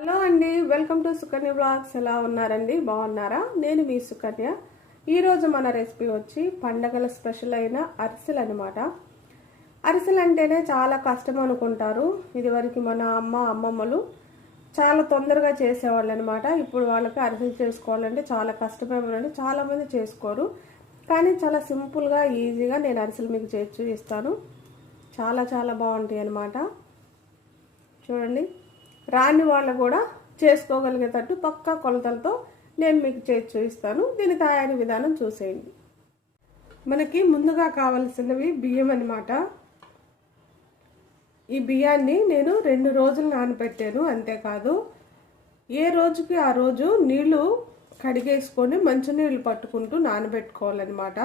Hello అండి welcome to Sukanya blogs. ఎలా ఉన్నారండి? బాగున్నారా? నేను మీ సుకన్య. ఈరోజు మన రెసిపీ వచ్చి పండగల స్పెషల్ అయిన అరిసెలు అనమాట అరిసెలు అంటేనే చాలా కష్టం అనుకుంటారు. ఇదివరకు మన అమ్మ అమ్మమ్మలు చాలా తొందరగా చేసేవాళ్ళు అనమాట ఇప్పుడు వాళ్ళకి అరిసెలు చేసుకోవాలంటే చాలా కష్టమేమోనండి చాలామంది చేసుకోరు. కానీ చాలా సింపుల్గా ఈజీగా నేను అరిసెలు మీకు చేసి చూపిస్తాను. చాలా చాలా బాగుంటాయి అన్నమాట. చూడండి. రాని వాళ్ళు కూడా చేసుకోగలిగేటట్టు పక్కా కొలతలతో నేను మీకు చేసి చూపిస్తాను. దీని తయారీ విధానం చూసేయండి. మనకి ముందుగా కావలసినవి బియ్యం అనమాట ఈ బియ్యాన్ని నేను రెండు రోజులు నానబెట్టాను అంతేకాదు. ఏ రోజుకి ఆ రోజు నీళ్ళు కడిగేసుకొని మంచినీళ్ళు పట్టుకుంటూ నానబెట్టుకోవాలన్నమాట.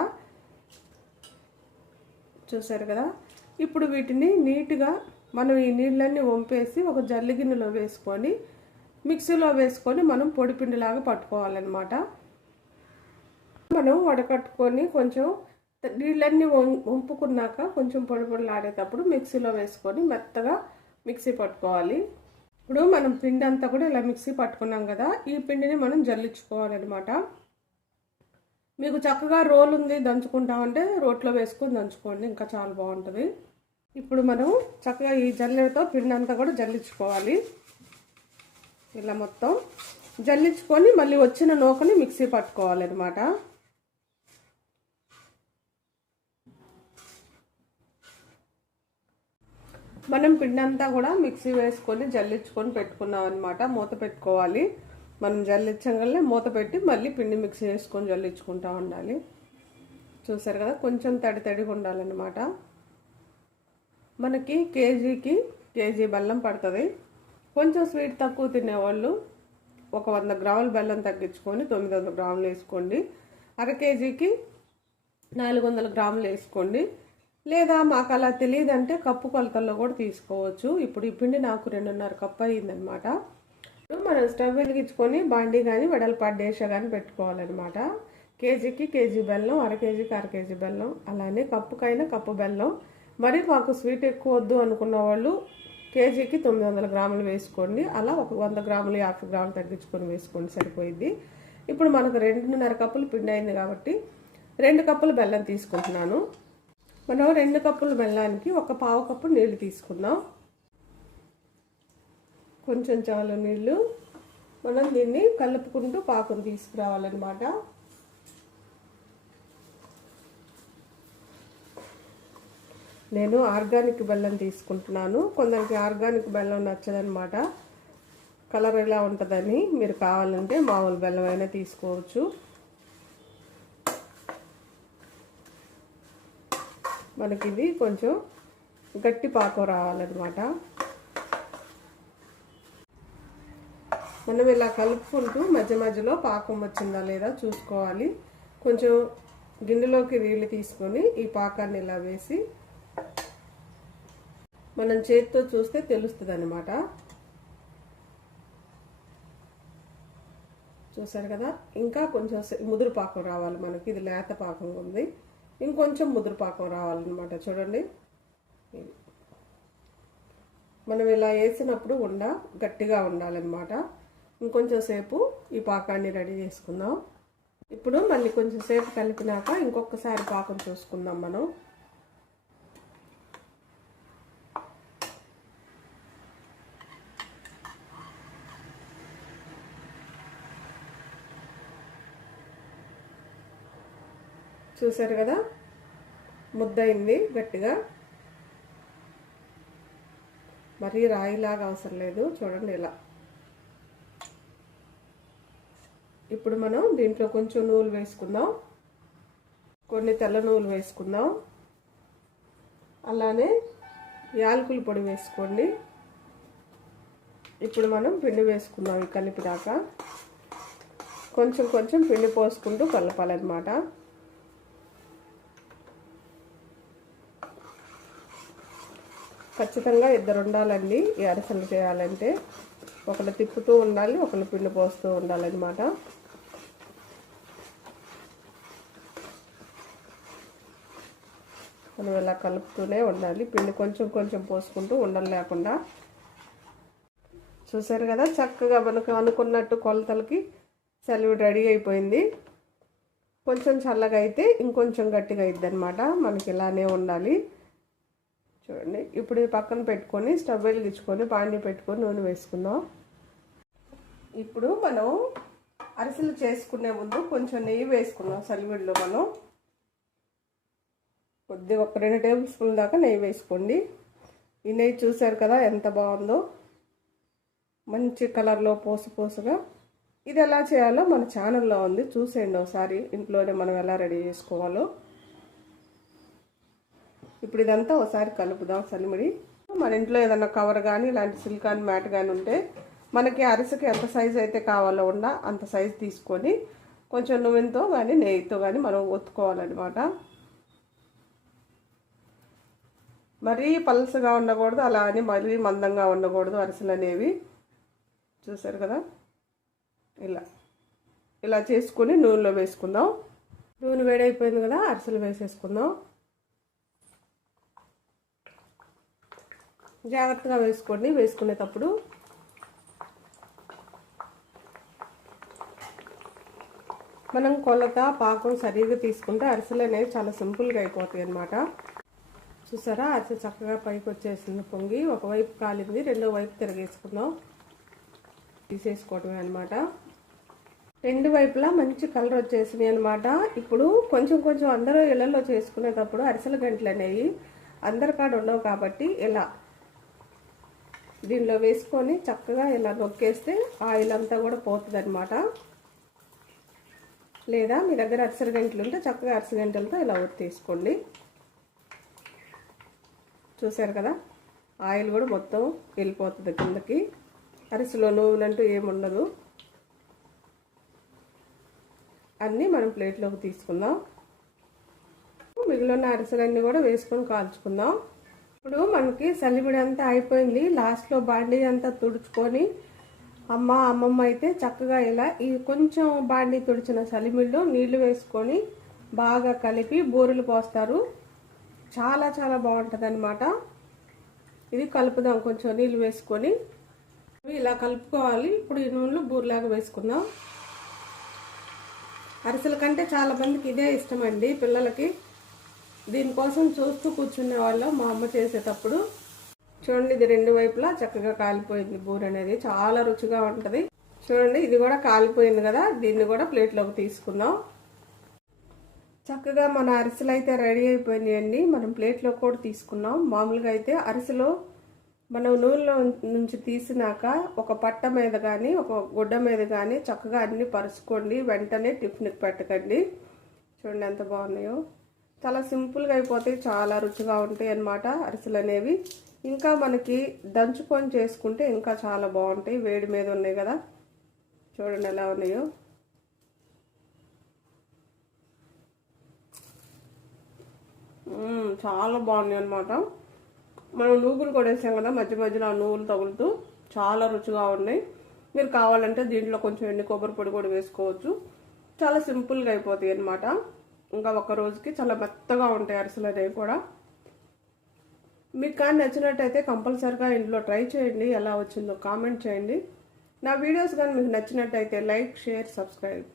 చూసారు కదా? ఇప్పుడు వీటిని నీట్గా మనం ఈ నీళ్ళన్నీ వంపేసి ఒక జల్లి గిన్నెలో వేసుకొని మిక్సీలో వేసుకొని మనం పొడిపిండిలాగా పట్టుకోవాలన్నమాట. మనం వడకట్టుకొని కొంచెం నీళ్ళన్నీ వం- వంపుకున్నాక కొంచెం పొడి పొడిలాడేటప్పుడు మిక్సీలో వేసుకొని మెత్తగా మిక్సీ పట్టుకోవాలి. ఇప్పుడు మనం పిండి అంతా కూడా ఇలా మిక్సీ పట్టుకున్నాం కదా ఈ పిండిని మనం జల్లించుకోవాలన్నమాట. మీకు చక్కగా రోల్ ఉంది దంచుకుంటామంటే రోట్లో వేసుకొని దంచుకోండి ఇంకా చాలా బాగుంటుంది. ఇప్పుడు మనం చక్కగా ఈ జల్లెడతో పిండి అంతా కూడా జల్లించుకోవాలి. ఇలా మొత్తం జల్లించుకొని మళ్ళీ వచ్చిన నూకని మిక్సీ పట్టుకోవాలి అనమాట మనం పిండి అంతా కూడా మిక్సీ వేసుకొని జల్లించుకొని పెట్టుకున్నాం అనమాట మూత పెట్టుకోవాలి. మనం జల్లించగలనే మూత పెట్టి మళ్ళీ పిండి మిక్సీ వేసుకొని జల్లించుకుంటా ఉండాలి. చూసారు కదా? కొంచెం తడి తడిగా ఉండాలన్నమాట. మనకి కేజీకి కేజీ బెల్లం పడుతుంది. కొంచెం స్వీట్ తక్కువ తినేవాళ్ళు ఒక వంద గ్రాముల బెల్లం తగ్గించుకొని తొమ్మిది వందల గ్రాములు వేసుకోండి. అర కేజీకి నాలుగు వందల గ్రాములు వేసుకోండి. లేదా మాకు అలా తెలియదంటే కప్పు కొలతల్లో కూడా తీసుకోవచ్చు. ఇప్పుడు ఈ పిండి నాకు రెండున్నర కప్పు అయ్యిందనమాట ఇప్పుడు మనం స్టవ్ వెలిగించుకొని బాండీ కానీ వెడల్పాటు డేష కానీ పెట్టుకోవాలన్నమాట. కేజీకి కేజీ బెల్లం అర కేజీకి అర కేజీ బెల్లం అలానే కప్పుకైనా కప్పు బెల్లం మరి మాకు స్వీట్ ఎక్కువ వద్దు అనుకున్న వాళ్ళు కేజీకి తొమ్మిది వందల గ్రాములు వేసుకోండి. అలా ఒక వంద గ్రాములు యాభై గ్రాములు తగ్గించుకొని వేసుకోండి సరిపోయింది ఇప్పుడు మనకు రెండున్నర కప్పులు పిండి అయింది కాబట్టి రెండు కప్పులు బెల్లం తీసుకుంటున్నాను. మనం రెండు కప్పుల బెల్లానికి ఒక పావు కప్పు నీళ్ళు తీసుకుందాం. కొంచెం చాలు నీళ్ళు మనం దీన్ని కలుపుకుంటూ పాకం తీసుకురావాలన్నమాట. నేను ఆర్గానిక్ బెల్లం తీసుకుంటున్నాను. కొందరికి ఆర్గానిక్ బెల్లం నచ్చదనమాట కలర్ ఎలా ఉంటుందని మీరు కావాలంటే మామూలు బెల్లం అయినా తీసుకోవచ్చు. మనకి ఇది కొంచెం గట్టి పాకం రావాలన్నమాట. మనం ఇలా కలుపుకుంటూ మధ్య మధ్యలో పాకం వచ్చిందా లేదా చూసుకోవాలి. కొంచెం గిన్నెలోకి నీళ్ళు తీసుకొని ఈ పాకాన్ని ఇలా వేసి మనం చేతితో చూస్తే తెలుస్తుంది అనమాట చూసారు కదా? ఇంకా కొంచెం సే- ముదురు పాకం రావాలి మనకి. ఇది లేత పాకం ఉంది. ఇంకొంచెం ముదురు పాకం రావాలన్నమాట. చూడండి. మనం ఇలా వేసినప్పుడు ఉండ గట్టిగా ఉండాలన్నమాట. ఇంకొంచెం సేపు ఈ పాకాన్ని రెడీ చేసుకుందాం. ఇప్పుడు మళ్ళీ కొంచెం సేపు కలిపినాక ఇంకొకసారి పాకం చూసుకుందాం మనం. చూసారు కదా? ముద్దయింది గట్టిగా. మరీ రాయిలాగా అవసరం లేదు చూడండి ఇలా. ఇప్పుడు మనం దీంట్లో కొంచెం నూలు వేసుకుందాం. కొన్ని తెల్ల నూలు వేసుకుందాం. అలానే యాలకుల పొడి వేసుకోండి. ఇప్పుడు మనం పిండి వేసుకుందాం ఈ కలిపిదాకా కొంచెం కొంచెం పిండి పోసుకుంటూ కలపాలన్నమాట. ఖచ్చితంగా ఇద్దరు ఉండాలండి ఈ అరిసెలు చేయాలంటే ఒకళ్ళు తిప్పుతూ ఉండాలి ఒకళ్ళు పిండి పోస్తూ ఉండాలన్నమాట. మనం ఇలా కలుపుతూనే ఉండాలి. పిండి కొంచెం కొంచెం పోసుకుంటూ ఉండలు లేకుండా. చూసారు కదా చక్కగా మనకు అనుకున్నట్టు కొలతలకి సెలవు రెడీ అయిపోయింది. కొంచెం చల్లగా అయితే ఇంకొంచెం గట్టిగా అయిద్ది అనమాట మనకి ఇలానే ఉండాలి. చూడండి. ఇప్పుడు ఇది పక్కన పెట్టుకొని స్టవ్ వెలిగించుకొని బాండి పెట్టుకొని నూనె వేసుకుందాం. ఇప్పుడు మనం అరిసెలు చేసుకునే ముందు కొంచెం నెయ్యి వేసుకున్నాం సలివిడిలో మనం. కొద్దిగా ఒక రెండు టేబుల్ స్పూన్ దాకా నెయ్యి వేసుకోండి. ఈ నెయ్యి చూసారు కదా ఎంత బాగుందో. మంచి కలర్లో పోసు పోసుగా. ఇది ఎలా చేయాలో మన ఛానల్లో ఉంది. చూసేయండి ఒకసారి ఇంట్లోనే మనం ఎలా రెడీ చేసుకోవాలో. ఇప్పుడు ఇదంతా ఒకసారి కలుపుదాం సలిమిడి. మన ఇంట్లో ఏదైనా కవర్ కానీ ఇలాంటి అని మ్యాట్ కానీ ఉంటే మనకి అరిసెకి ఎంత సైజు అయితే కావాలో ఉన్నా అంత సైజు తీసుకొని కొంచెం నూనెతో కానీ నెయ్యితో కానీ మనం ఒత్తుకోవాలన్నమాట. మరీ పలసగా ఉండకూడదు అలా అని మరీ మందంగా ఉండకూడదు అరిసెలు అనేవి. చూసారు కదా? ఇలా. ఇలా చేసుకొని నూనెలో వేసుకుందాం. నూనె వేడైపోయింది కదా అరిసెలు వేసేసుకుందాం. జాగ్రత్తగా వేసుకోండి. వేసుకునేటప్పుడు మనం కొలత పాకం సరిగ్గా తీసుకుంటే అరిసెలు అనేవి చాలా సింపుల్గా అయిపోతాయి అనమాట చూసారా? అరిసె చక్కగా పైకి వచ్చేసింది పొంగి. ఒకవైపు కాలింది రెండో వైపు తిరగేసుకుందాం. తీసేసుకోవటమే అనమాట రెండు వైపులా మంచి కలర్ వచ్చేసినాయి అనమాట ఇప్పుడు కొంచెం కొంచెం అందరూ ఇళ్ళలో చేసుకునేటప్పుడు అరిసెల గంటలు అనేవి అందరికాడ ఉండవు కాబట్టి ఇలా దీనిలో వేసుకొని చక్కగా ఇలా నొక్కేస్తే ఆయిల్ అంతా కూడా పోతుందనమాట లేదా మీ దగ్గర అరిసెల గంటలు ఉంటే చక్కగా అరిసె గంటలతో ఇలా తీసుకోండి చూసారు కదా? ఆయిల్ కూడా మొత్తం వెళ్ళిపోతుంది కిందకి. అరిసెలో నూనెంటూ ఏముండదు. అన్నీ మనం ప్లేట్లోకి తీసుకుందాం. మిగిలిన అరిసెలన్నీ కూడా వేసుకొని కాల్చుకుందాం. ఇప్పుడు మనకి సలిబిడి అంతా అయిపోయింది. లాస్ట్లో బాండీ అంతా తుడుచుకొని అమ్మ అమ్మమ్మ అయితే చక్కగా ఇలా ఈ కొంచెం బాండీ తుడిచిన సలిమిడిలో నీళ్ళు వేసుకొని బాగా కలిపి బూరెలు పోస్తారు. చాలా చాలా బాగుంటుంది అనమాట ఇది కలుపుదాం కొంచెం నీళ్ళు వేసుకొని. ఇలా కలుపుకోవాలి. ఇప్పుడు ఈ నూనెలు బూరెలాగా వేసుకుందాం. అరిసెల కంటే చాలా మందికి ఇదే ఇష్టం అండి పిల్లలకి. దీనికోసం చూస్తూ కూర్చునే వాళ్ళు మా అమ్మ చేసేటప్పుడు. చూడండి ఇది రెండు వైపులా చక్కగా కాలిపోయింది బూర అనేది. చాలా రుచిగా ఉంటుంది. చూడండి ఇది కూడా కాలిపోయింది కదా. దీన్ని కూడా ప్లేట్లోకి తీసుకుందాం. చక్కగా మన అరిసెలు అయితే రెడీ అయిపోయినాయండి. మనం ప్లేట్లో కూడా తీసుకున్నాం. మామూలుగా అయితే అరిసెలు మనం నూనెలో నుంచి తీసినాక ఒక పట్ట మీద కానీ ఒక గుడ్డ మీద కానీ చక్కగా అన్ని పరుచుకోండి. వెంటనే టిఫిన్కి పెట్టకండి. చూడండి ఎంత బాగున్నాయో. చాలా సింపుల్గా అయిపోతాయి చాలా రుచిగా ఉంటాయి అన్నమాట అరిసెలు అనేవి ఇంకా మనకి దంచుకొని చేసుకుంటే ఇంకా చాలా బాగుంటాయి వేడి మీద ఉన్నాయి కదా. చూడండి ఎలా ఉన్నాయో. చాలా బాగున్నాయి అనమాట మనం నూగులు కూడా వేసాం కదా మధ్య మధ్యలో ఆ నువ్వులు తగులుతూ చాలా రుచిగా ఉన్నాయి. మీరు కావాలంటే దీంట్లో కొంచెం ఎండి కొబ్బరి పొడి కూడా వేసుకోవచ్చు. చాలా సింపుల్గా అయిపోతాయి అనమాట ఇంకా ఒక రోజుకి చాలా మెత్తగా ఉంటాయి అరిసెలు అనేవి కూడా. మీకు కానీ నచ్చినట్టయితే కంపల్సరిగా ఇంట్లో ట్రై చేయండి ఎలా వచ్చిందో కామెంట్ చేయండి. నా వీడియోస్ కానీ మీకు నచ్చినట్టయితే లైక్ షేర్ సబ్స్క్రైబ్.